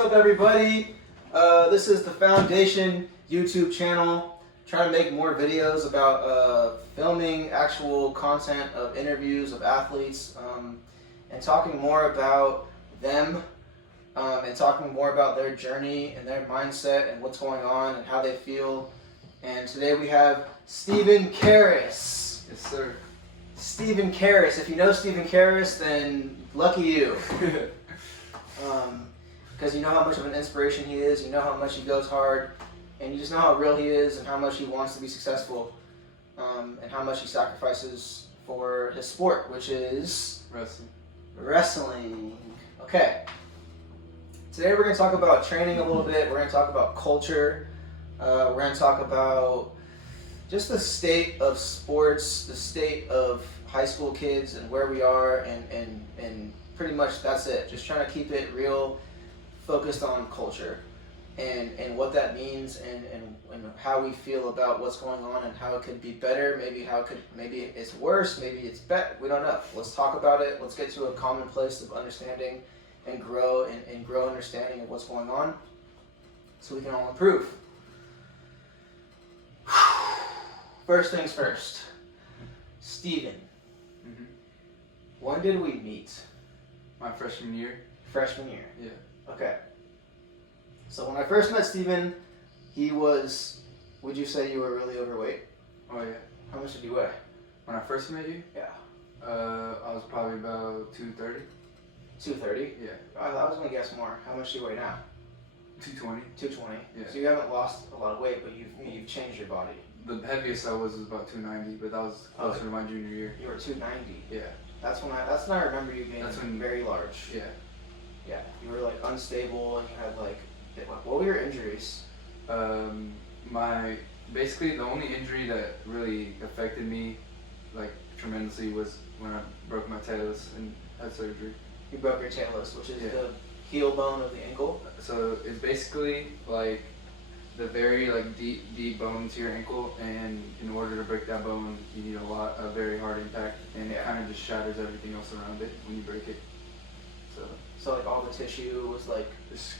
up, everybody? This is the Foundation YouTube channel. Trying to make more videos about filming actual content of interviews of athletes and talking more about them and talking more about their journey and their mindset and what's going on and how they feel. And today we have Stephen Karras. Yes, sir. Stephen Karras. If you know Stephen Karras, then lucky you. Because you know how much of an inspiration he is, you know how much he goes hard, and you just know how real he is and how much he wants to be successful, and how much he sacrifices for his sport, which is wrestling. Okay. Today we're going to talk about training a little bit. We're going to talk about culture. We're going to talk about just the state of sports, the state of high school kids and where we are, and pretty much that's it. Just trying to keep it real, focused on culture and what that means and how we feel about what's going on and how it could be better, maybe it's worse, maybe it's better. We don't know. Let's talk about it. Let's get to a common place of understanding and grow understanding of what's going on so we can all improve. First things first. Steven. Mm-hmm. When did we meet? My freshman year. Freshman year. Yeah. Okay. So when I first met Steven, he was, would you say you were really overweight? Oh yeah. How much did you weigh? When I first met you, Yeah. I was probably about 230. 230? Yeah. I was going to guess more. How much do you weigh now? 220. 220. Yeah. So you haven't lost a lot of weight, but you've changed your body. The heaviest I was about 290, but that was closer to my junior year. You were 290. Yeah. That's when I remember you being very large. Yeah. Yeah. You were like unstable and you had like, what were your injuries? Basically the only injury that really affected me like tremendously was when I broke my talus and had surgery. You broke your talus, which is Yeah. the heel bone of the ankle. So it's basically like the very like deep bone to your ankle, and in order to break that bone, you need a very hard impact, and it kind of just shatters everything else around it when you break it. So like all the tissue was like Just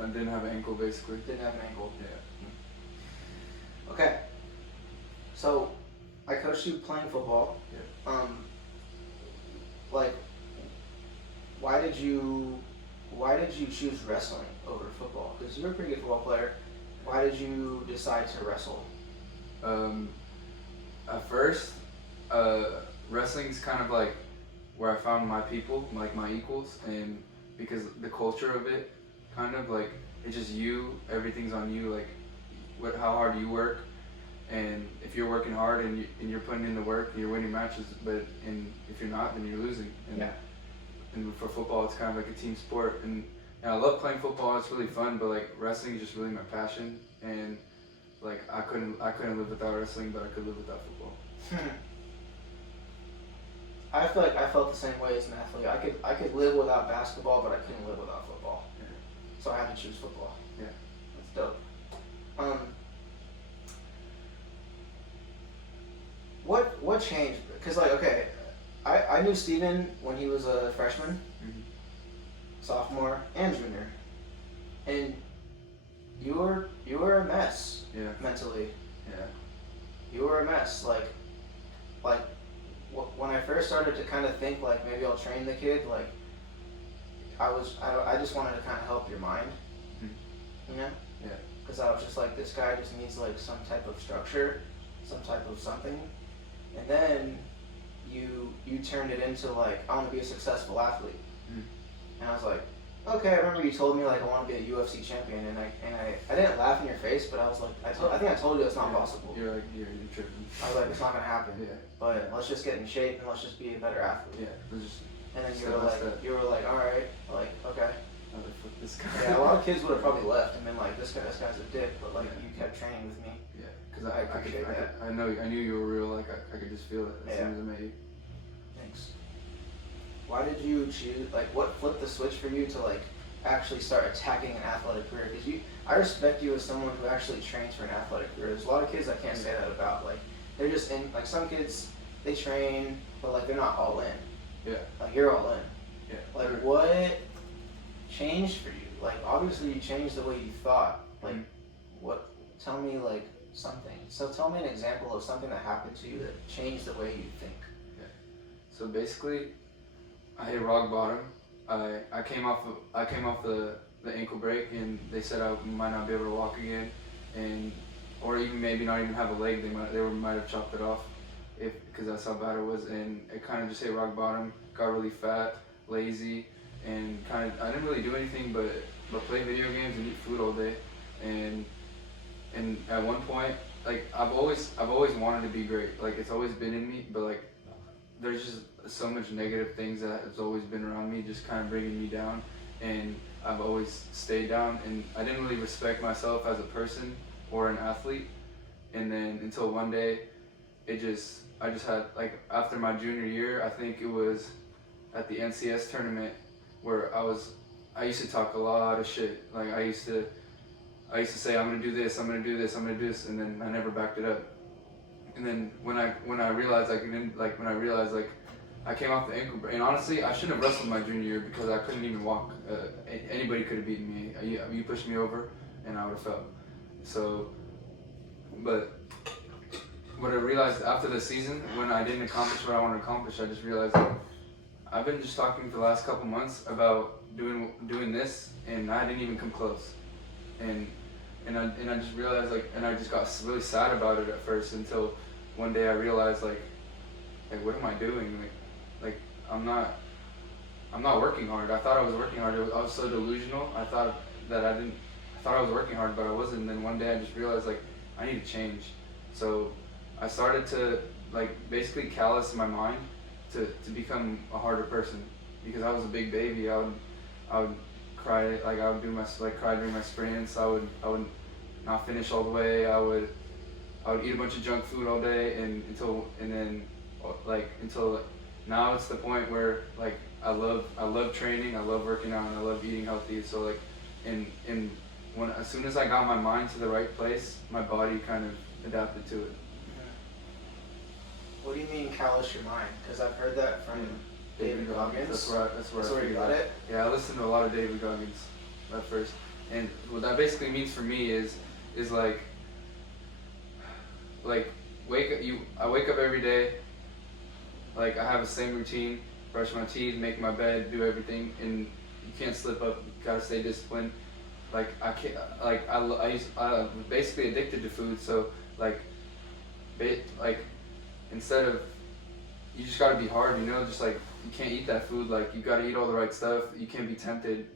I didn't have an ankle basically. didn't have an ankle. Yeah. Okay. So I coached you playing football. Yeah. Like, why did you choose wrestling over football? Because you're a pretty good football player. Why did you decide to wrestle? At first, wrestling's kind of like where I found my people, like my equals, and because the culture of it, kind of like it's just you, everything's on you, like how hard you work, and if you're working hard and you're putting in the work, you're winning matches, but if you're not, then you're losing. And for football, it's kind of like a team sport, and I love playing football. It's really fun, but like wrestling is just really my passion, and like I couldn't live without wrestling, but I could live without football. I feel like I felt the same way as an athlete. I could live without basketball, but I couldn't live without football. Yeah. So I had to choose football. Yeah. That's dope. What changed? Because like, okay, I knew Steven when he was a freshman, Mm-hmm. sophomore, and junior, and you were a mess. Yeah. Mentally. Yeah. You were a mess. Like when I first started to kind of think like maybe I'll train the kid, like I just wanted to kind of help your mind, you know? Yeah. Because I was just like, this guy just needs like some type of structure, some type of something, and then you turned it into like, I want to be a successful athlete, and I was like, okay. I remember you told me like I want to be a UFC champion, and I didn't laugh in your face, but I was like, I think I told you it's not possible. You're tripping. I was like, it's not gonna happen. Yeah. But let's just get in shape and let's just be a better athlete. Yeah. And then Step by step. you were like, all right, like okay. Fuck this guy. Yeah, a lot of kids would have probably left and been like, this guy's a dick. But like, you kept training with me. Yeah. Because I knew you were real. Like I could just feel it as soon as I met you. Thanks. Why did you choose? Like, what flipped the switch for you to like actually start attacking an athletic career? Because I respect you as someone who actually trains for an athletic career. There's a lot of kids I can't say that about. Like, they're just in. Like some kids, they train, but like they're not all in. Yeah. Like you're all in. Yeah. Like what changed for you? like obviously you changed the way you thought. Like, Mhm. what? Tell me like something. So tell me an example of something that happened to you that changed the way you think. So basically, I hit rock bottom. I came off the ankle break, and they said I might not be able to walk again, and or even maybe not even have a leg. Might have chopped it off, because that's how bad it was, and it kind of just hit rock bottom. Got really fat, lazy, and I didn't really do anything but play video games and eat food all day, and at one point, like I've always wanted to be great. Like it's always been in me, but like there's just so much negative things that has always been around me, just kind of bringing me down, and I've always stayed down, and I didn't really respect myself as a person or an athlete, and then until one day, I just had, like, after my junior year, I think it was at the NCS tournament, where I used to talk a lot of shit. Like I used to say, I'm gonna do this, I'm gonna do this, I'm gonna do this, and then I never backed it up. And then when I realized I came off the ankle break, and honestly, I shouldn't have wrestled my junior year because I couldn't even walk. Anybody could have beaten me. You pushed me over, and I would have fell. So, but what I realized after the season, when I didn't accomplish what I wanted to accomplish, I just realized that I've been just talking for the last couple months about doing this, and I didn't even come close. And I just realized, like, and I just got really sad about it at first, until one day I realized, like what am I doing? Like I'm not working hard. I thought I was working hard. I was so delusional. I thought I was working hard, but I wasn't. And then one day I just realized, like, I need to change. So I started to, like, basically callous my mind to become a harder person, because I was a big baby. I would cry, like I would cry during my sprints. I would not finish all the way. I would eat a bunch of junk food all day, until now it's the point where, like, I love training, I love working out, and I love eating healthy. So, like, as soon as I got my mind to the right place, my body kind of adapted to it. What do you mean callous your mind? Because I've heard that from David Goggins. That's where you got it? Yeah, I listened to a lot of David Goggins at first, and what that basically means for me is like I wake up every day, like I have the same routine: brush my teeth, make my bed, do everything, and you can't slip up. You gotta stay disciplined. Like I can't, like I was basically addicted to food, so like instead of, you just gotta be hard, just like you can't eat that food, like you gotta eat all the right stuff. You can't be tempted,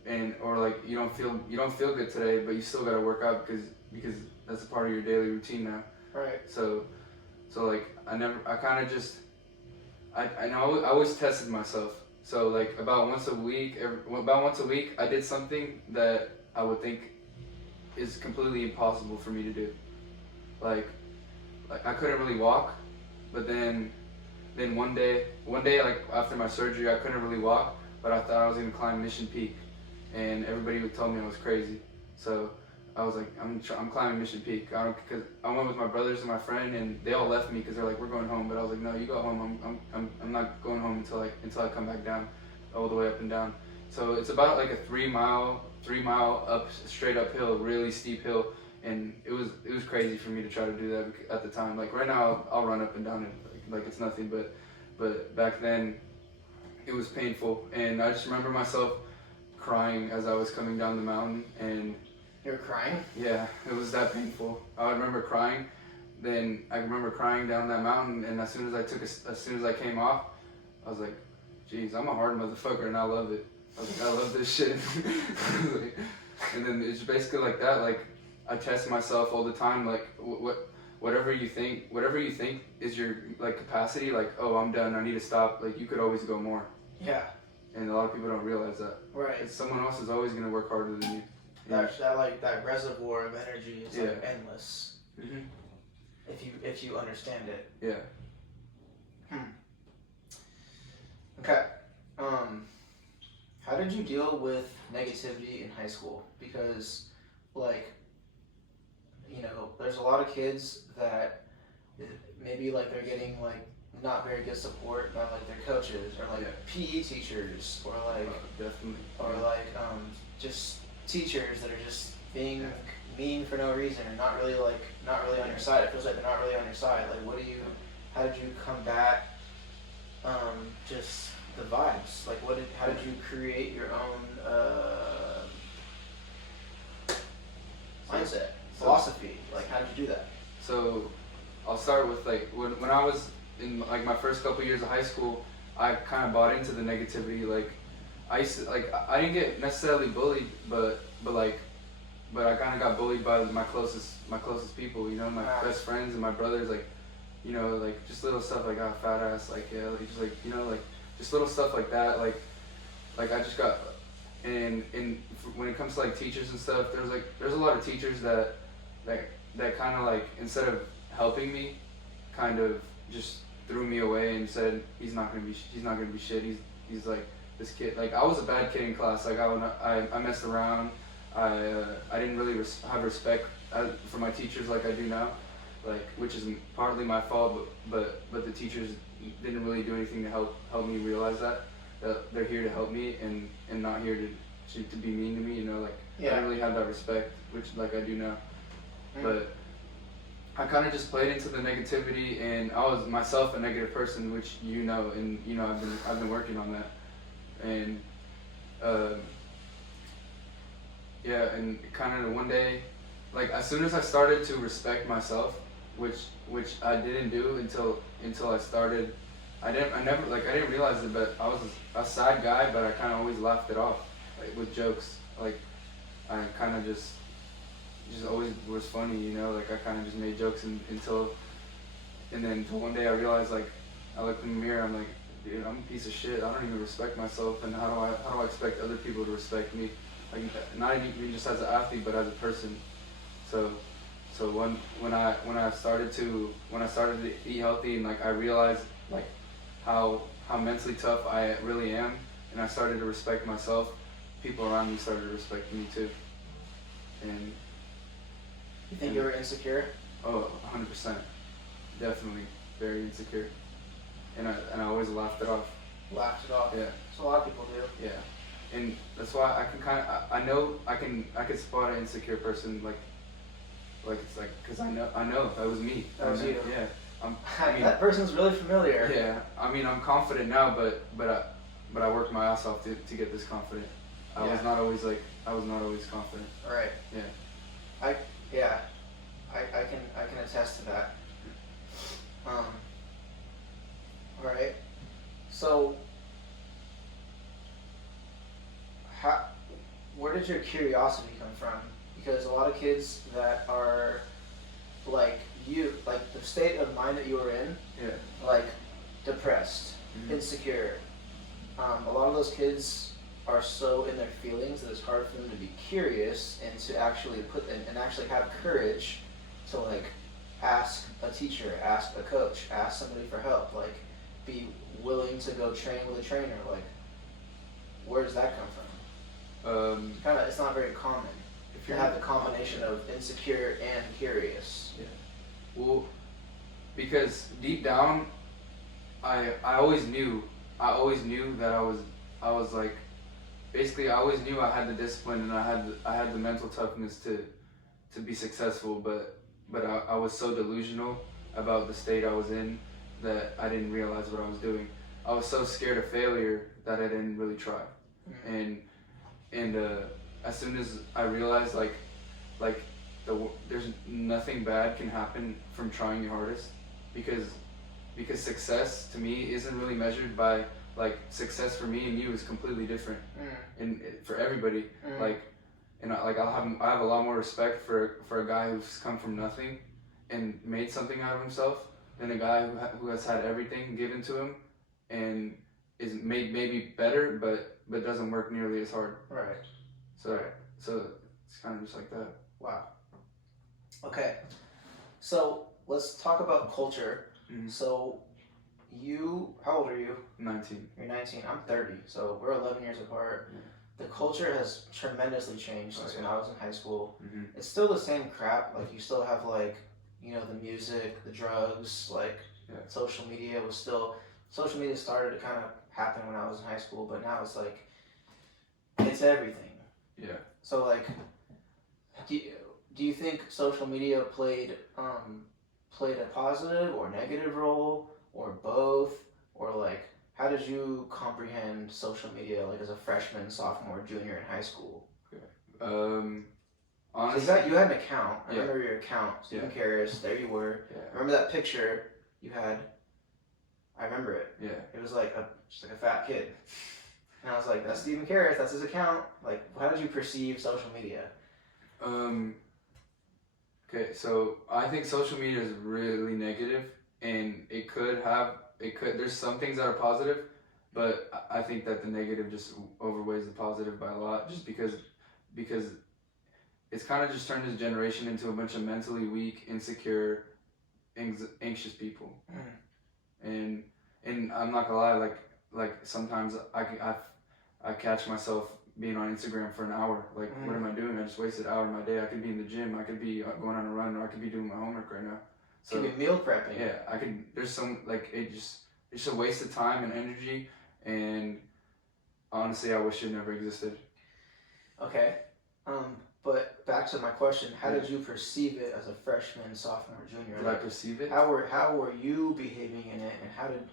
or like you don't feel good today, but you still gotta work out because that's a part of your daily routine now. Right. So like I always tested myself. So like about once a week I did something that I would think is completely impossible for me to do. Like I couldn't really walk, but then one day like after my surgery, I couldn't really walk, but I thought I was gonna climb Mission Peak, and everybody would tell me I was crazy. So I was like, I'm climbing Mission Peak. Because I went with my brothers and my friend, and they all left me because they're like, we're going home. But I was like, no, you go home. I'm not going home until I come back down, all the way up and down. So it's about like a 3 mile up, straight uphill, really steep hill, and it was crazy for me to try to do that at the time. Like right now, I'll run up and down it like it's nothing, but back then, it was painful, and I just remember myself crying as I was coming down the mountain. And you were crying? Yeah, it was that painful. I remember crying. Then I remember crying down that mountain, and as soon as I came off, I was like, geez, I'm a hard motherfucker, and I love it. I was like, I love this shit. And then it's basically like that. Like I test myself all the time. Like whatever you think is your like capacity. Like, oh, I'm done, I need to stop. Like you could always go more. Yeah. And a lot of people don't realize that. Right. Someone else is always gonna work harder than you. That reservoir of energy is like endless. Mm-hmm. If you understand it. Yeah. Okay. How did you deal with negativity in high school? Because, like, there's a lot of kids that maybe like they're getting like not very good support by like their coaches or like PE teachers or like definitely. or like just teachers that are just being mean for no reason or not really on your side. It feels like they're not really on your side. Like, how did you combat just the vibes? Like, how did you create your own mindset, philosophy? Like, how did you do that? So I'll start with like when I was in like my first couple years of high school, I kind of bought into the negativity. Like I used to like I didn't get necessarily bullied, but I kind of got bullied by my closest people. You know, my best friends and my brothers. Like, you know, like just little stuff like fat ass. Like yeah, like, just like you know like just little stuff like that. Like I just got and when it comes to like teachers and stuff, there's a lot of teachers that kind of like instead of helping me, kind of just threw me away and said he's not gonna be shit. He's like this kid. Like I was a bad kid in class. Like I messed around. I didn't really have respect for my teachers like I do now. Like which is partly my fault, but the teachers didn't really do anything to help me realize that they're here to help me and not here to be mean to me. You know, like I didn't really have that respect, which like I do now. But I kind of just played into the negativity, and I was myself a negative person, which you know, and you know I've been working on that, and yeah, and kind of one day, like as soon as I started to respect myself, which I didn't do until I started, I didn't realize it, but I was a sad guy, but I kind of always laughed it off, like with jokes, like I kind of just always was funny, you know, like I kind of just made jokes until one day I realized, like I looked in the mirror, I'm like, dude, I'm a piece of shit. I don't even respect myself, and how do I expect other people to respect me? Like not even just as an athlete, but as a person. So when I started to eat healthy, and like I realized like how mentally tough I really am, and I started to respect myself, people around me started to respect me too. And you think you were insecure? Oh, 100%. Definitely very insecure. And I always laughed it off. Laughed it off? Yeah. That's what a lot of people do. Yeah. And that's why I can I know I can spot an insecure person like it's like, cause I know that was me. That was you. Yeah. That person's really familiar. Yeah. I mean, I'm confident now, but I worked my ass off to get this confident. I was not always confident. Right. Yeah. I can attest to that. All right. So, where did your curiosity come from? Because a lot of kids that are like you, like the state of mind that you were in, like depressed, insecure. A lot of those kids are so in their feelings that it's hard for them to be curious and to actually actually have courage to like ask a teacher, ask a coach, ask somebody for help, like be willing to go train with a trainer. Like, where does that come from? It's not very common. If you have the combination of insecure and curious. Yeah. Well, because deep down, I always knew that I was like, basically I always knew I had the discipline and I had the mental toughness to be successful, but I was so delusional about the state I was in that I didn't realize what I was doing. I was so scared of failure that I didn't really try. And as soon as I realized there's nothing bad can happen from trying your hardest, because success to me isn't really measured by like success for me and you is completely different, and for everybody. I have a lot more respect for a guy who's come from nothing and made something out of himself than a guy who has had everything given to him and is maybe better but doesn't work nearly as hard. Right. So it's kind of just like that. Wow. Okay. So let's talk about culture. So how old are you? 19. You're 19. I'm 30. So we're 11 years apart. The culture has tremendously changed since when I was in high school. It's still the same crap. Like you still have like, you know, the music, the drugs, like social media started to kind of happen when I was in high school, but now it's like, it's everything. Yeah. So like, do you think social media played a positive or negative role, or both, or like how did you comprehend social media like as a freshman, sophomore, junior in high school? Honestly, So you had an account. I Yeah. remember your account, Stephen Karras. There you were. yeah, I remember that picture you had. I remember it. yeah. It was like just like a fat kid. And I was like, that's Stephen Karras, that's his account. Like, how did you perceive social media? Okay, so I think social media is really negative, and there's some things that are positive, but I think that the negative just overweighs the positive by a lot, just because it's kind of just turned this generation into a bunch of mentally weak, insecure, anxious people. And I'm not gonna lie, like sometimes I catch myself being on Instagram for an hour. Like, what am I doing? I just wasted an hour of my day. I could be in the gym. I could be going on a run, or I could be doing my homework right now. So Could be meal prepping. yeah, I could. There's some like it's just a waste of time and energy. And honestly, I wish it never existed. Okay. But back to my question, how did you perceive it as a freshman, sophomore, junior? Did I perceive it? How were you behaving in it, and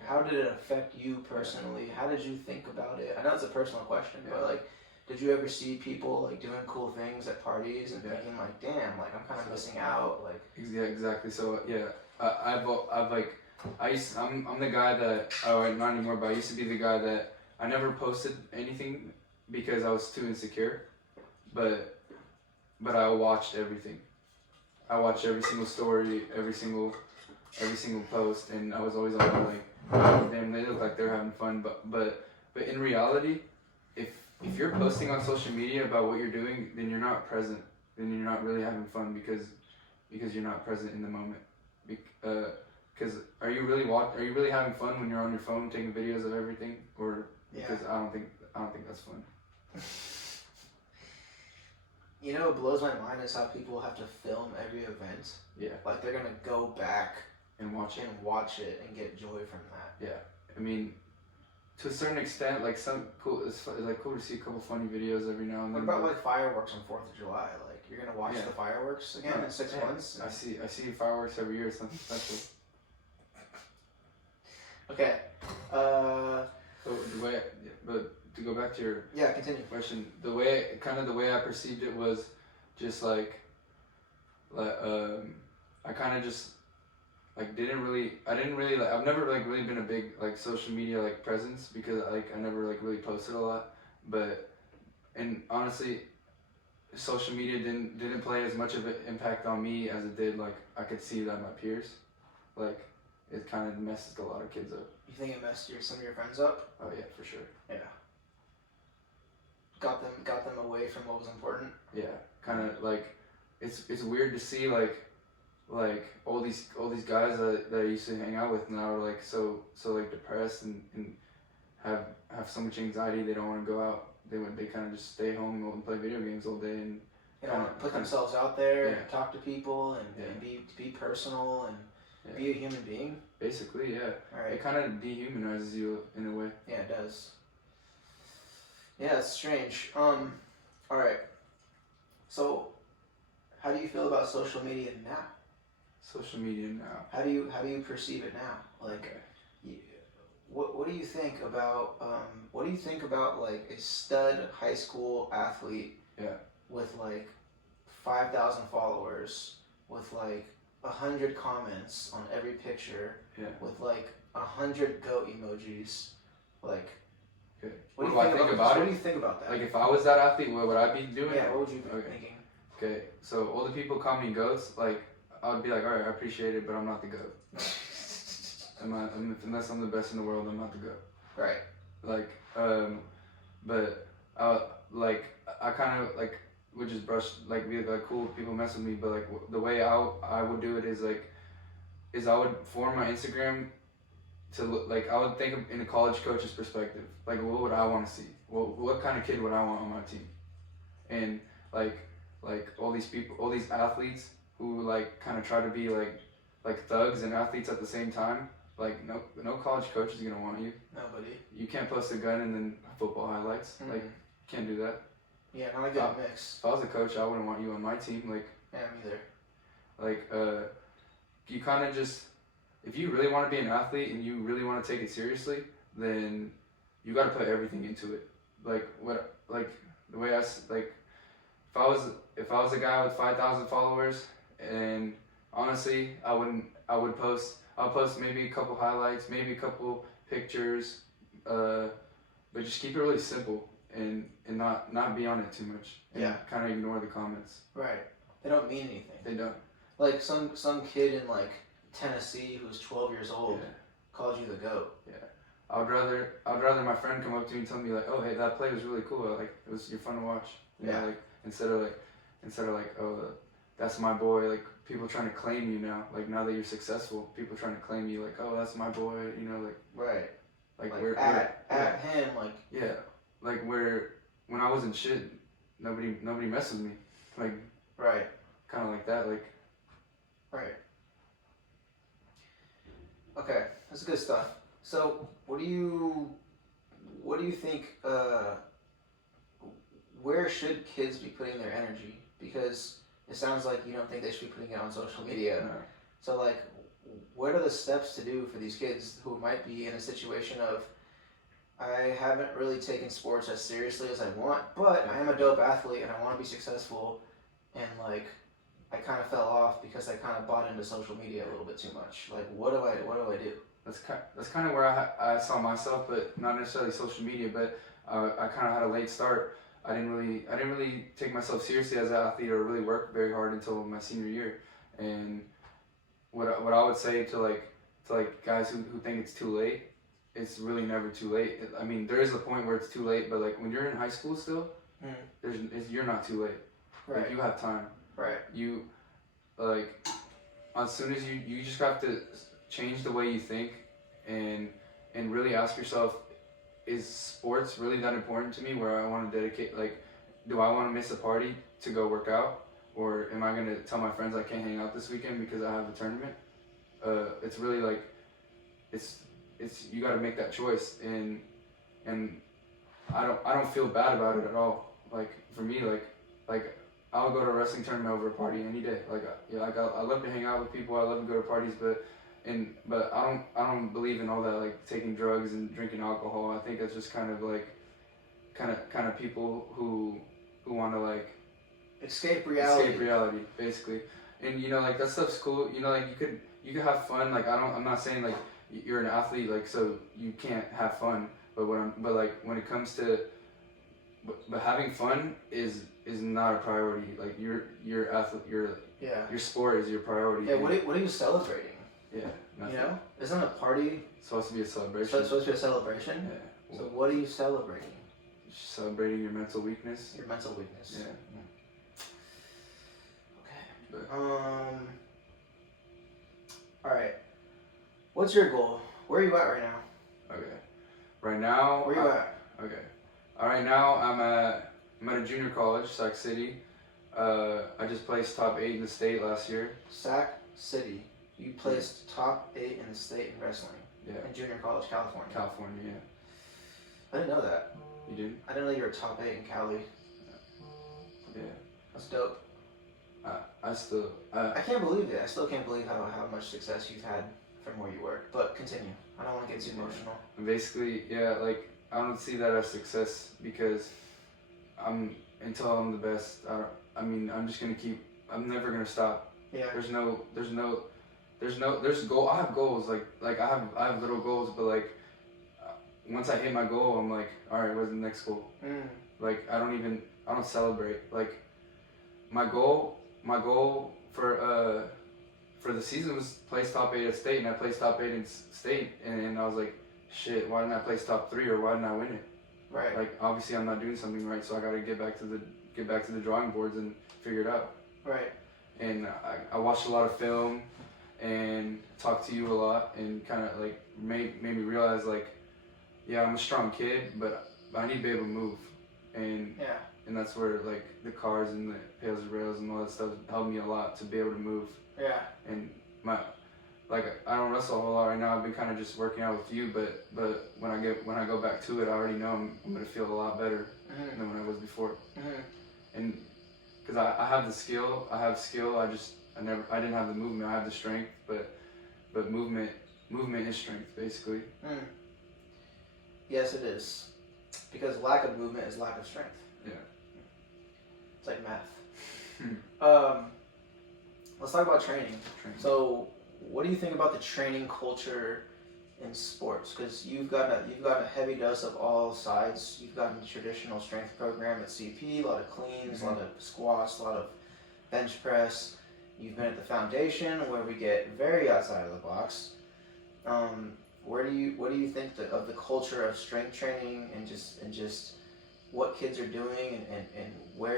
how did it affect you personally? How did you think about it? I know it's a personal question, but like, did you ever see people like doing cool things at parties and thinking like, damn, like I'm kind of missing out, like? Yeah, exactly. So yeah, I've like I'm the guy that not anymore, but I used to be the guy that I never posted anything because I was too insecure, but I watched everything. I watched every single story, every single post, and I was always on like, oh, damn, they look like they're having fun, but in reality, if you're posting on social media about what you're doing, then you're not present. Then you're not really having fun because you're not present in the moment. Because are you really having fun when you're on your phone taking videos of everything, or because I don't think that's fun. You know what blows my mind is how people have to film every event. Yeah. Like they're gonna go back and watch it and get joy from that. Yeah. I mean, to a certain extent, like it's like cool to see a couple funny videos every now and then. What about like fireworks on 4th of July? Like you're gonna watch the fireworks again in 6 months? I see fireworks every year. It's something special. Okay. But to go back to your continue. question, the way I perceived it was just like I kind of just like I didn't really like, I've never like really been a big like social media like presence because like I never like really posted a lot, and honestly, social media didn't play as much of an impact on me as it did like I could see that my peers, like it kind of messes a lot of kids up. You think it messed some of your friends up? Oh yeah, for sure. Yeah. Got them away from what was important. Yeah, kind of like it's weird to see like all these guys that I used to hang out with now are like so like depressed and have so much anxiety they don't want to go out. They kind of just stay home and play video games all day and put themselves out there and talk to people and be personal and be a human being. Basically, yeah. All right. It kind of dehumanizes you in a way. Yeah, it does. Yeah, it's strange. All right. So, how do you feel about social media now? Social media now. How do you perceive it now? Like, what do you think about like a stud high school athlete? Yeah. With like 5,000 followers, with like 100 comments on every picture. Yeah. With like 100 goat emojis, like. Okay. What do you think about it? What do you think about that? Like if I was that athlete, what would I be doing? Yeah, what would you be thinking? Okay, so all the people call me goats, like I would be like, all right, I appreciate it, but I'm not the goat. Unless I'm the best in the world, I'm not the goat. Right. Like, but like I kind of like would just brush like be like cool people mess with me, but like the way I would do it is I would form my Instagram to look like I would think of in a college coach's perspective, like what would I want to see? What kind of kid would I want on my team? And like all these people, all these athletes who like kind of try to be like thugs and athletes at the same time. Like no college coach is gonna want you. Nobody. You can't post a gun and then football highlights. Like can't do that. Yeah, not a good mix. If I was a coach, I wouldn't want you on my team. Like, Yeah, me either. like, you kind of just, if you really want to be an athlete and you really want to take it seriously, then you got to put everything into it. Like the way like, if I was a guy with 5,000 followers, and honestly, I'll post maybe a couple highlights, maybe a couple pictures, but just keep it really simple and not be on it too much. And kind of ignore the comments. Right. They don't mean anything. They don't. Like some kid in like Tennessee who's 12 years old called you the GOAT. Yeah. I'd rather my friend come up to me and tell me like, oh hey, that play was really cool. Like you're fun to watch. You know, like instead of like oh that's my boy. Like people trying to claim you now. Like now that you're successful, people trying to claim you. Like oh that's my boy. You know like right. Like we're at him like like when I wasn't shit, nobody messed with me. Like right. Kind of like that like. Right. Okay, that's good stuff. So, what do you think? Where should kids be putting their energy? Because it sounds like you don't think they should be putting it on social media. No. So, like, what are the steps to do for these kids who might be in a situation of, I haven't really taken sports as seriously as I want, but I am a dope athlete and I want to be successful, and like, I kind of fell off because I kind of bought into social media a little bit too much. Like, what do I do? That's kind of where I saw myself, but not necessarily social media. But I kind of had a late start. I didn't really take myself seriously as an athlete or really work very hard until my senior year. And what I would say to guys who think it's too late, it's really never too late. I mean, there is a point where it's too late, but like when you're in high school still, you're not too late. Right. Like, you have time. Right. You like as soon as you just have to change the way you think and really ask yourself, is sports really that important to me where I want to dedicate, like, do I want to miss a party to go work out, or am I going to tell my friends I can't hang out this weekend because I have a tournament? It's really like it's you got to make that choice, and I don't feel bad about it at all. Like for me, like I'll go to a wrestling tournament over a party any day. I love to hang out with people. I love to go to parties, but I don't believe in all that, like taking drugs and drinking alcohol. I think that's just kind of people who want to like escape reality. Escape reality, basically. And you know, like that stuff's cool. You know, like you could have fun. Like I'm not saying like you're an athlete, like so you can't have fun. But like when it comes to but having fun is not a priority. Like your athlete, your sport is your priority. Yeah. What are you celebrating? Yeah. Nothing. You know, isn't a party supposed to be a celebration? So it's supposed to be a celebration. Yeah. So what are you celebrating? Celebrating your mental weakness. Your mental weakness. Yeah. Okay. All right. What's your goal? Where are you at right now? Okay. Right now. Where are you at? Okay. Right now I'm at a junior college, Sac City. I just placed top 8 in the state last year. Sac City. You placed top 8 in the state in wrestling. Yeah. In junior college, California. California, yeah. I didn't know that. You didn't? I didn't know you were top 8 in Cali. Yeah. That's dope. I can't believe it. I still can't believe how much success you've had from where you work. But continue. I don't want to get too emotional. Basically, yeah, like I don't see that as success because until I'm the best. I'm just gonna keep. I'm never gonna stop. Yeah. There's goal. I have goals. Like I have little goals, but like once I hit my goal, I'm like, all right, what's the next goal? Like I don't celebrate. Like my goal for the season was place top 8 at state, and I placed top 8 in state, and I was like, shit, why didn't I place top 3, or why didn't I win it? Right. Like obviously I'm not doing something right, so I got to get back to the drawing boards and figure it out. Right. And I watched a lot of film and talked to you a lot, and kind of like made me realize like, yeah, I'm a strong kid, but I need to be able to move, and yeah. And that's where like the cars and the pails and rails and all that stuff helped me a lot to be able to move. Yeah. And I don't wrestle a whole lot right now. I've been kind of just working out with you, but when I go back to it, I already know I'm gonna feel a lot better. Mhm. than when I was before. Mhm. And because I have the skill, I didn't have the movement. I have the strength, but movement is strength basically. Mm. Yes, it is. Because lack of movement is lack of strength. Yeah. It's like math. Hmm. Let's talk about training. Training. So, what do you think about the training culture in sports? Because you've got a heavy dose of all sides. You've gotten the traditional strength program at CP, a lot of cleans, a lot of squats, a lot of bench press. You've been at the foundation where we get very outside of the box. What do you think of the culture of strength training and just what kids are doing and what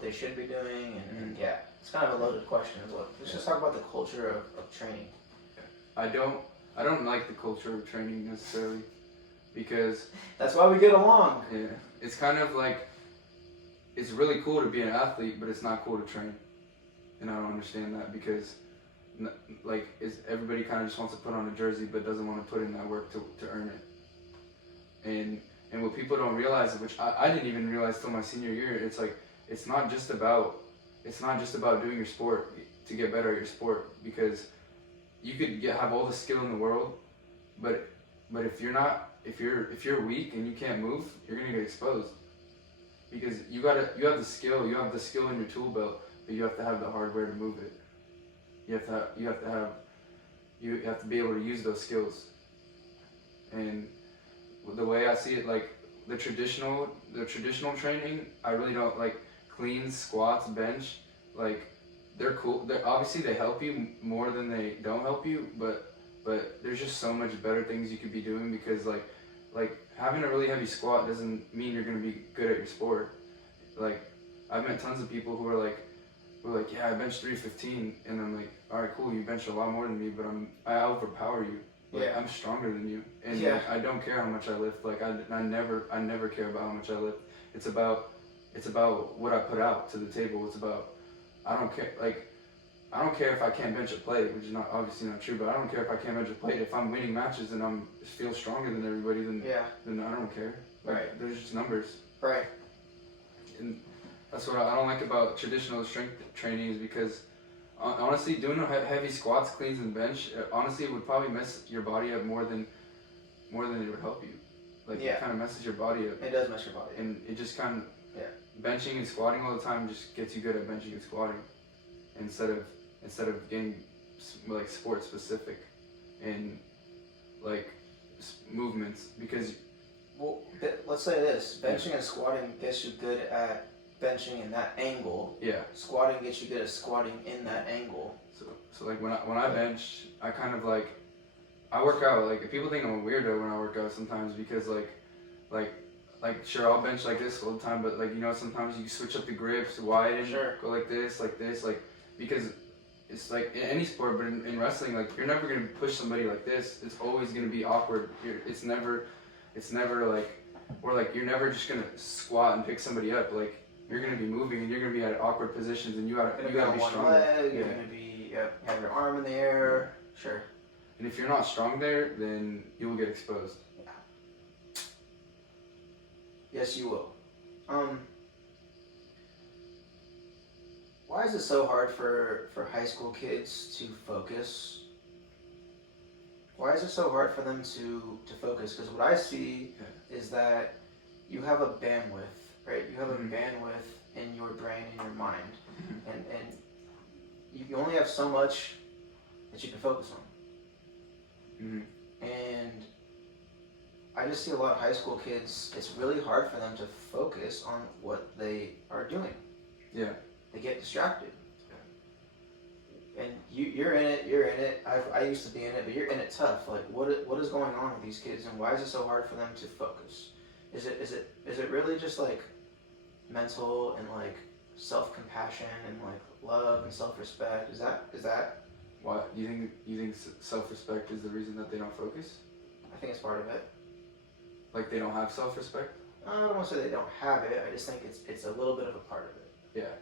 they should be doing and yeah, it's kind of a loaded question. Let's just talk about the culture of training. I don't like the culture of training necessarily because That's why we get along. yeah, it's kind of like it's really cool to be an athlete, but it's not cool to train, and I don't understand that because like everybody kind of just wants to put on a jersey but doesn't want to put in that work to earn it. And what people don't realize, which I didn't even realize till my senior year, it's like it's not just about doing your sport to get better at your sport, because you could have all the skill in the world, but if you're weak and you can't move, you're gonna get exposed, because you have the skill in your tool belt, but you have to have the hardware to move it. You have to be able to use those skills. And the way I see it, like the traditional training, I really don't like. Cleans, squats, bench, like they're cool. Obviously they help you more than they don't help you, but there's just so much better things you could be doing, because like having a really heavy squat doesn't mean you're gonna be good at your sport. Like I've met tons of people who are like, yeah, I bench 315, and I'm like, all right, cool, you bench a lot more than me, but I overpower you. Like, Yeah. I'm stronger than you, and Yeah. like, I don't care how much I lift. Like I never care about how much I lift. It's about what I put out to the table. It's about I don't care if I can't bench a plate, which is obviously not true, but I don't care if I can't bench a plate. If I'm winning matches and I feel stronger than everybody, then I don't care. Like, Right. There's just numbers. Right. And that's what I don't like about traditional strength training, is because honestly, doing heavy squats, cleans, and bench, honestly, it would probably mess your body up more than it would help you. Like Yeah. it kind of messes your body up, It does mess your body up. and it just kind of Yeah. benching and squatting all the time just gets you good at benching and squatting, instead of getting like sport specific and like movements, because Well, let's say this: benching and squatting gets you good at benching in that angle. yeah. Squatting gets you good at squatting in that angle. So like when I bench, I kind of like I work out. Like people think I'm a weirdo when I work out sometimes, because like sure, I'll bench like this all the time, but like sometimes you switch up the grips, widen, Sure. go like this, because it's like in any sport, but in wrestling, like you're never gonna push somebody like this. It's always gonna be awkward. It's never like, or like you're never just gonna squat and pick somebody up. Like you're gonna be moving and you're gonna be at awkward positions, and you gotta be on one strong. leg, Yeah. you're gonna be have your arm in the air. Sure. And if you're not strong there, then you will get exposed. Yes, you will. Why is it so hard for high school kids to focus? Why is it so hard for them to focus? Because what I see is that you have a bandwidth, right? You have a bandwidth in your brain and your mind, and you only have so much that you can focus on. Mm-hmm. And I just see a lot of high school kids, it's really hard for them to focus on what they are doing. Yeah. They get distracted. And you're in it. I used to be in it, but you're in it tough. Like what is going on with these kids, and why is it so hard for them to focus? Is it really just like mental and like self-compassion and like love and self-respect? Is that Why you think self-respect is the reason that they don't focus? I think it's part of it. Like they don't have self-respect? I don't want to say they don't have it. I just think it's a little bit of a part of it. Yeah.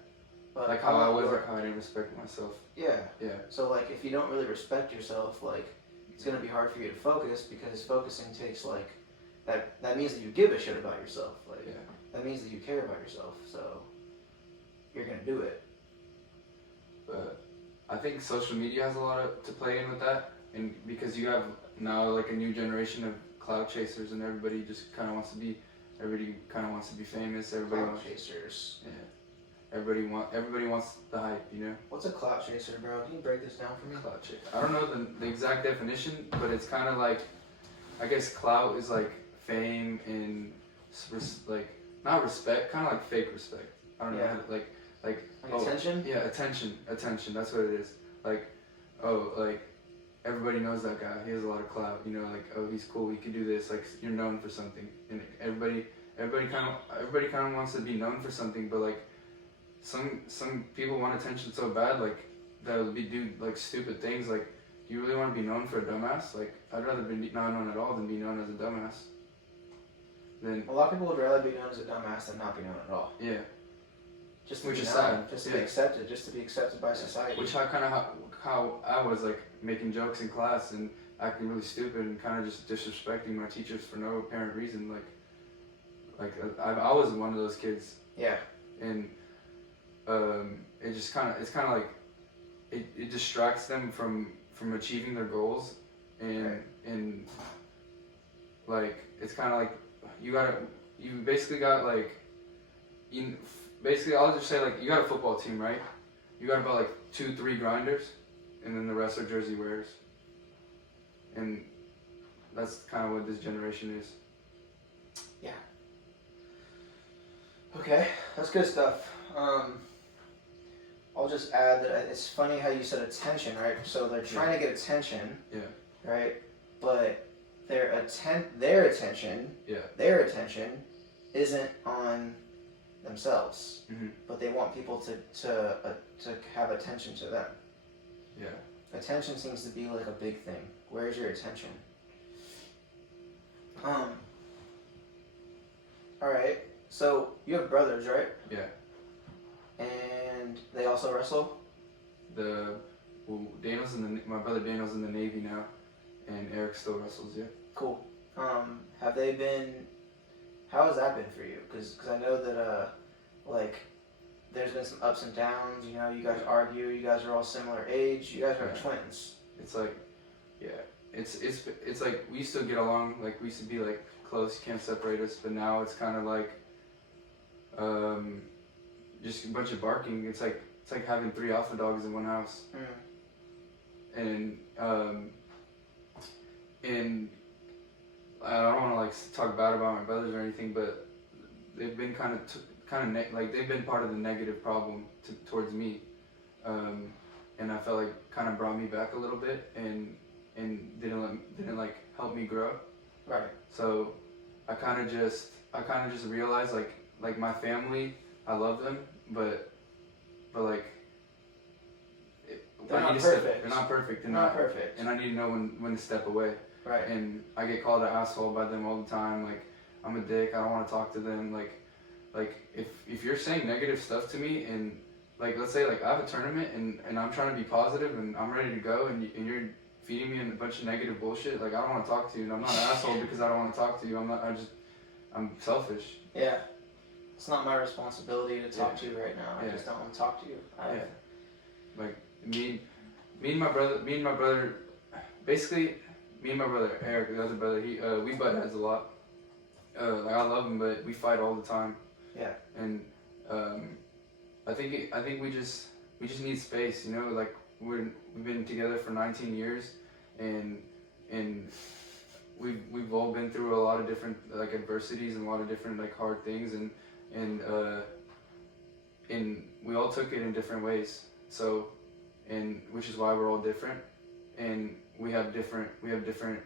But Like how I was, like how I didn't respect myself. Yeah. Yeah. So like if you don't really respect yourself, like it's gonna be hard for you to focus, because focusing takes like that means that you give a shit about yourself. Like Yeah. that means that you care about yourself. So you're gonna do it. But I think social media has a lot to play in with that, and because you have now like a new generation of cloud chasers, and everybody wants to be famous. Everybody Clout wants, chasers. yeah. Everybody wants the hype, you know. What's a clout chaser, bro? Can you break this down for me? Clout chaser. I don't know the exact definition, but it's kind of like, I guess clout is like fame and like not respect, kind of like fake respect. I don't know, Yeah. like Attention? Yeah, attention. That's what it is. Like, oh, like everybody knows that guy. He has a lot of clout. You know, like, oh, he's cool. He can do this. Like, you're known for something, and everybody kind of wants to be known for something. But like, some people want attention so bad, like they'll do like stupid things. Like, do you really want to be known for a dumbass? Like, I'd rather be not known at all than be known as a dumbass. Then A lot of people would rather be known as a dumbass than not be known at all. yeah. Just to Which be is known, sad. just to Yeah. be accepted, just to be accepted by society. Which how I was like making jokes in class and acting really stupid and kind of just disrespecting my teachers for no apparent reason. Like I was one of those kids, Yeah. and it's kind of like it distracts them from achieving their goals, and Right. and like it's kind of like you basically got like basically I'll just say like you got a football team, right? You got about like 2-3 grinders, and then the rest are jersey wearers, and that's kind of what this generation is. Okay, that's good stuff. I'll just add that it's funny how you said attention, right? So they're trying to get attention, Yeah. right? But their attention isn't on themselves, Mhm. but they want people to have attention to them. Yeah. Attention seems to be like a big thing. Where's your attention? All right. So you have brothers, right? Yeah. And they also wrestle. My brother Daniel's in the Navy now, and Eric still wrestles. Yeah. Cool. Have they been? How has that been for you? Because I know that like there's been some ups and downs. You know, you guys argue. You guys are all similar age. You guys are Right. twins. It's like, yeah, it's like we used to get along. Like we used to be like close. You can't separate us. But now it's kind of like, just a bunch of barking. It's like having 3 alpha dogs in one house. And I don't want to like talk bad about my brothers or anything, but they've been like they've been part of the negative problem towards me, and I felt like kind of brought me back a little bit and didn't like help me grow. Right. So I kind of just realized like my family, I love them, but like They're I not need to perfect. They're not perfect. And Not perfect. And I need to know when to step away. Right. And I get called an asshole by them all the time. Like, I'm a dick. I don't want to talk to them. Like if you're saying negative stuff to me, and like let's say like I have a tournament and I'm trying to be positive and I'm ready to go, and you're feeding me a bunch of negative bullshit. Like, I don't want to talk to you, and I'm not an asshole because I don't want to talk to you. I'm selfish. Yeah. It's not my responsibility to talk to you right now. I Yeah. just don't want to talk to you. Yeah. Like me and my brother, basically, me and my brother Eric, the other brother, we butt heads a lot. Like I love him, but we fight all the time. Yeah. And I think we just need space, you know. Like we've been together for 19 years, and we've all been through a lot of different like adversities and a lot of different like hard things, and we all took it in different ways. So, and which is why we're all different, and we have different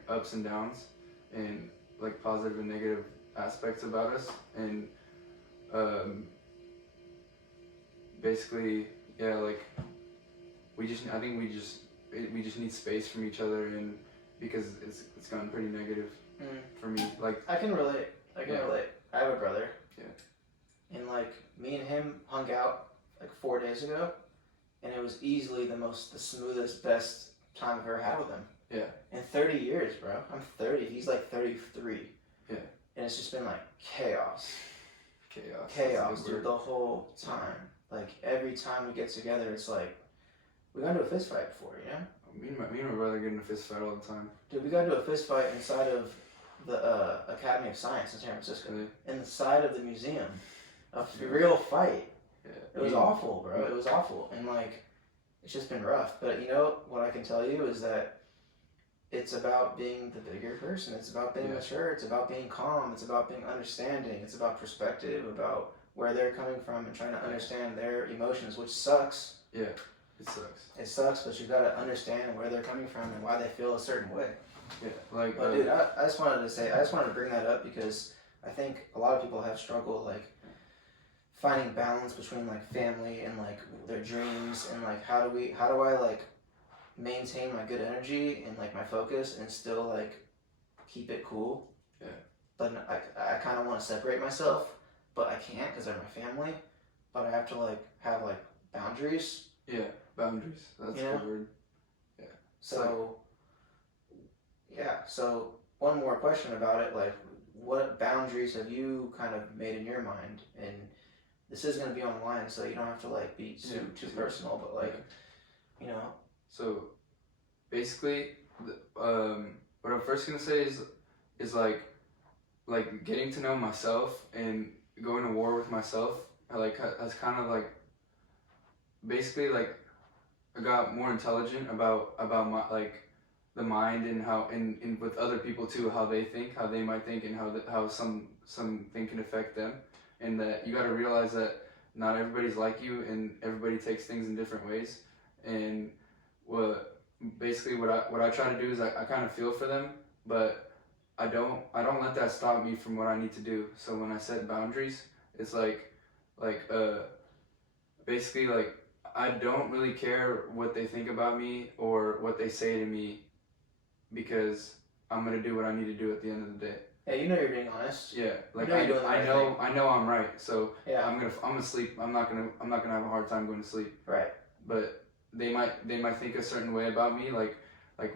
ups and downs, and like positive and negative aspects about us, and basically, yeah, like I think we just need space from each other, and because it's gotten pretty negative for me. Like I can relate. I have a brother. Yeah. And like me and him hung out like 4 days ago, and it was easily the smoothest, best time I've ever had with him. Yeah. In 30 years, bro. I'm 30. He's like 33. Yeah. And it's just been like chaos. chaos. chaos, dude, the whole time. Like every time we get together, it's like we got into a fist fight before, you know? Me and my brother get in a fist fight all the time. Dude, we got into a fist fight inside of the Academy of Science in San Francisco, Really? inside of the museum. A real fight. Yeah. It was awful, bro. It was awful, and like it's just been rough. But you know what I can tell you is that it's about being the bigger person. It's about being mature. It's about being calm. It's about being understanding. It's about perspective, about where they're coming from and trying to understand their emotions, which sucks. Yeah, it sucks. It sucks, but you gotta understand where they're coming from and why they feel a certain way. Yeah, like. But dude, I just wanted to bring that up because I think a lot of people have struggled like finding balance between like family and like their dreams and like how do I like maintain my good energy and like my focus and still like keep it cool. Yeah. But I kind of want to separate myself, but I can't because they're my family. But I have to like have like boundaries. Yeah, boundaries. That's a good word. Yeah. So. Yeah. So one more question about it, like, what boundaries have you kind of made in your mind? And this is going to be online, so you don't have to like be too personal, but like, you know. So, basically, what I'm first gonna say is like getting to know myself and going to war with myself. Has kind of like basically like I got more intelligent about my like the mind and how and with other people too, how they think, how they might think, and how something can affect them, and that you got to realize that not everybody's like you and everybody takes things in different ways. And what I try to do is I kind of feel for them, but I don't let that stop me from what I need to do. So when I set boundaries, it's basically like I don't really care what they think about me or what they say to me, because I'm gonna do what I need to do at the end of the day. Yeah, you know you're being honest. Yeah, like I know I'm right. So yeah. I'm gonna sleep. I'm not gonna have a hard time going to sleep. Right. But they might think a certain way about me. Like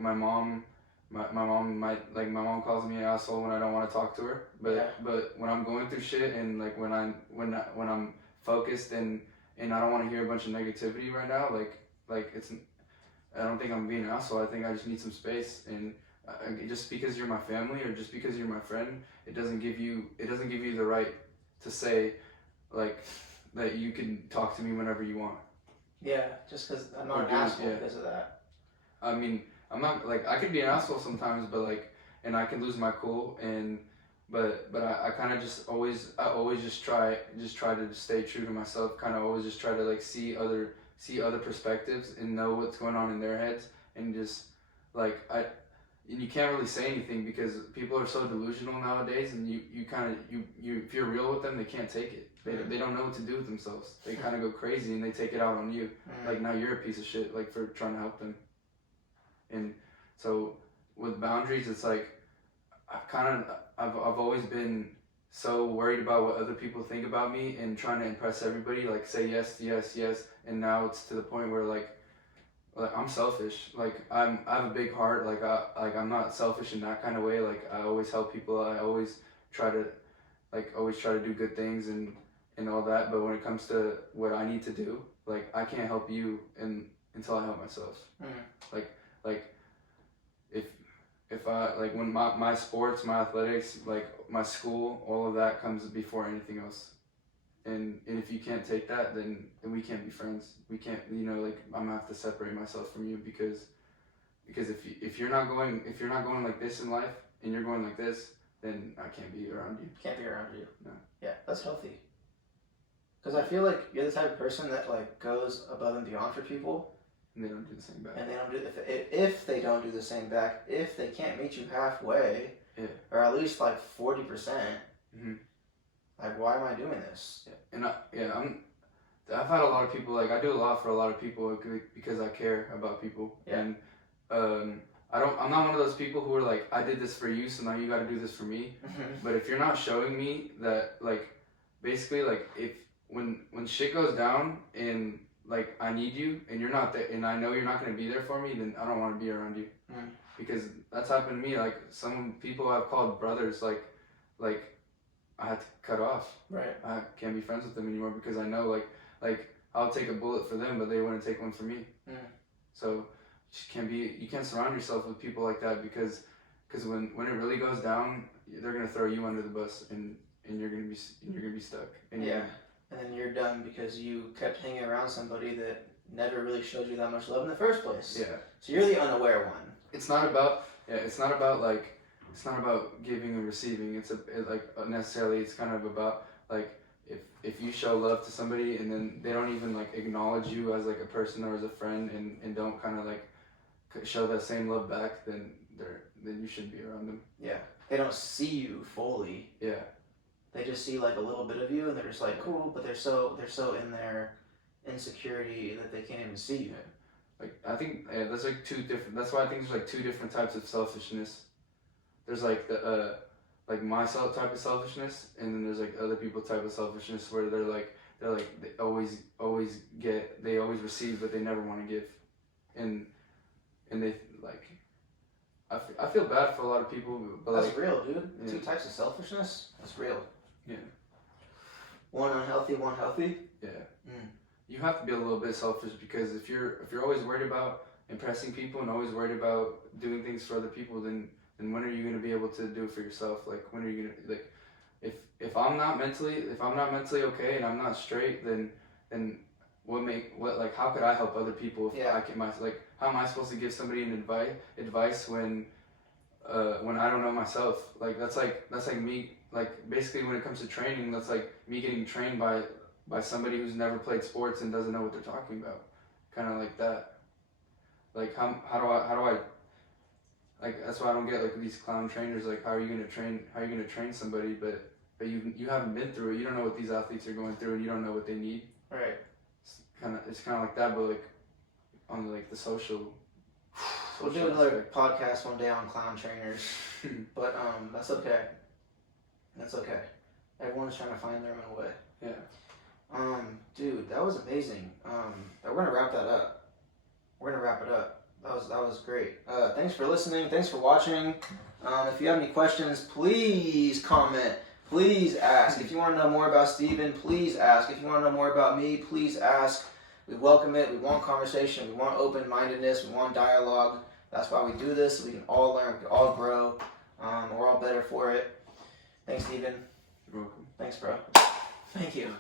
my mom calls me an asshole when I don't want to talk to her. But when I'm going through shit and like when I'm focused and I don't want to hear a bunch of negativity right now, like it's. I don't think I'm being an asshole. I think I just need some space, and just because you're my family or just because you're my friend, it doesn't give you the right to say like that you can talk to me whenever you want. Yeah, just because I'm not an asshole because of that. I mean, I'm not like I could be an asshole sometimes, but like, and I can lose my cool, but I kind of just always just try to stay true to myself. Kind of always just try to like see other perspectives and know what's going on in their heads, and just like and you can't really say anything because people are so delusional nowadays, and you if you're real with them, they can't take it. They don't know what to do with themselves. They kind of go crazy and they take it out on you. Like now you're a piece of shit, like for trying to help them. And so with boundaries, it's like I've always been so worried about what other people think about me and trying to impress everybody, like say yes, and now it's to the point where like I'm selfish. Like I have a big heart. Like I'm not selfish in that kind of way. Like I always help people. I always try to do good things and all that. But when it comes to what I need to do, like I can't help you until I help myself. Like if I like when my sports, my athletics, like my school, all of that comes before anything else. And if you can't take that, then we can't be friends. We can't, like I'm gonna have to separate myself from you because if you're not going like this in life and you're going like this, then I can't be around you. Can't be around you. No. Yeah, that's healthy. Because I feel like you're the type of person that like goes above and beyond for people. And they don't do the same back. And they don't do if they don't do the same back, if they can't meet you halfway, or at least like 40%. Mm-hmm. Like, why am I doing this? Yeah. And I've had a lot of people, like I do a lot for a lot of people because I care about people. Yeah. And I'm not one of those people who are like, I did this for you, so now you got to do this for me. But if you're not showing me that, like, basically, like if when shit goes down and like I need you and you're not there and I know you're not going to be there for me, then I don't want to be around you. Because that's happened to me. Like some people I've called brothers, like I had to cut off. Right. I can't be friends with them anymore because I know like I'll take a bullet for them, but they wouldn't take one for me. So you can't surround yourself with people like that because when it really goes down, they're gonna throw you under the bus and you're gonna be stuck. And and then you're done because you kept hanging around somebody that never really showed you that much love in the first place. Yeah. So you're the unaware one. It's not about giving and receiving. It's necessarily. It's kind of about like if you show love to somebody and then they don't even like acknowledge you as like a person or as a friend and don't kind of like show that same love back, then you shouldn't be around them. Yeah. They don't see you fully. Yeah. They just see like a little bit of you and they're just like cool, but they're so in their insecurity that they can't even see you. Like I think that's like two different. That's why I think there's like two different types of selfishness. There's like the like my type of selfishness, and then there's like other people type of selfishness where they always receive but they never want to give, and they like. I feel bad for a lot of people, but that's like, real, dude. Yeah. Two types of selfishness. That's real. Yeah. One unhealthy, one healthy. Yeah. You have to be a little bit selfish because if you're always worried about impressing people and always worried about doing things for other people, then when are you going to be able to do it for yourself? Like when are you going to like if I'm not mentally okay and I'm not straight, then how could I help other people if I can how am I supposed to give somebody an advice when I don't know myself? Like that's like me, like basically when it comes to training, that's like me getting trained by somebody who's never played sports and doesn't know what they're talking about. Kind of like that. Like how do I like that's why I don't get like these clown trainers. Like how are you gonna train somebody but you haven't been through it. You don't know what these athletes are going through and you don't know what they need. Right. It's kind of like that, but like on like the social. We'll do another podcast one day on clown trainers, but that's okay. That's okay. Everyone's trying to find their own way. Yeah. Dude, that was amazing. We're gonna wrap that up. We're gonna wrap it up. That was great. Thanks for listening. Thanks for watching. If you have any questions, please comment. Please ask. If you want to know more about Steven, please ask. If you want to know more about me, please ask. We welcome it. We want conversation. We want open-mindedness. We want dialogue. That's why we do this, so we can all learn. We can all grow. We're all better for it. Thanks, Steven. You're welcome. Thanks, bro. Thank you.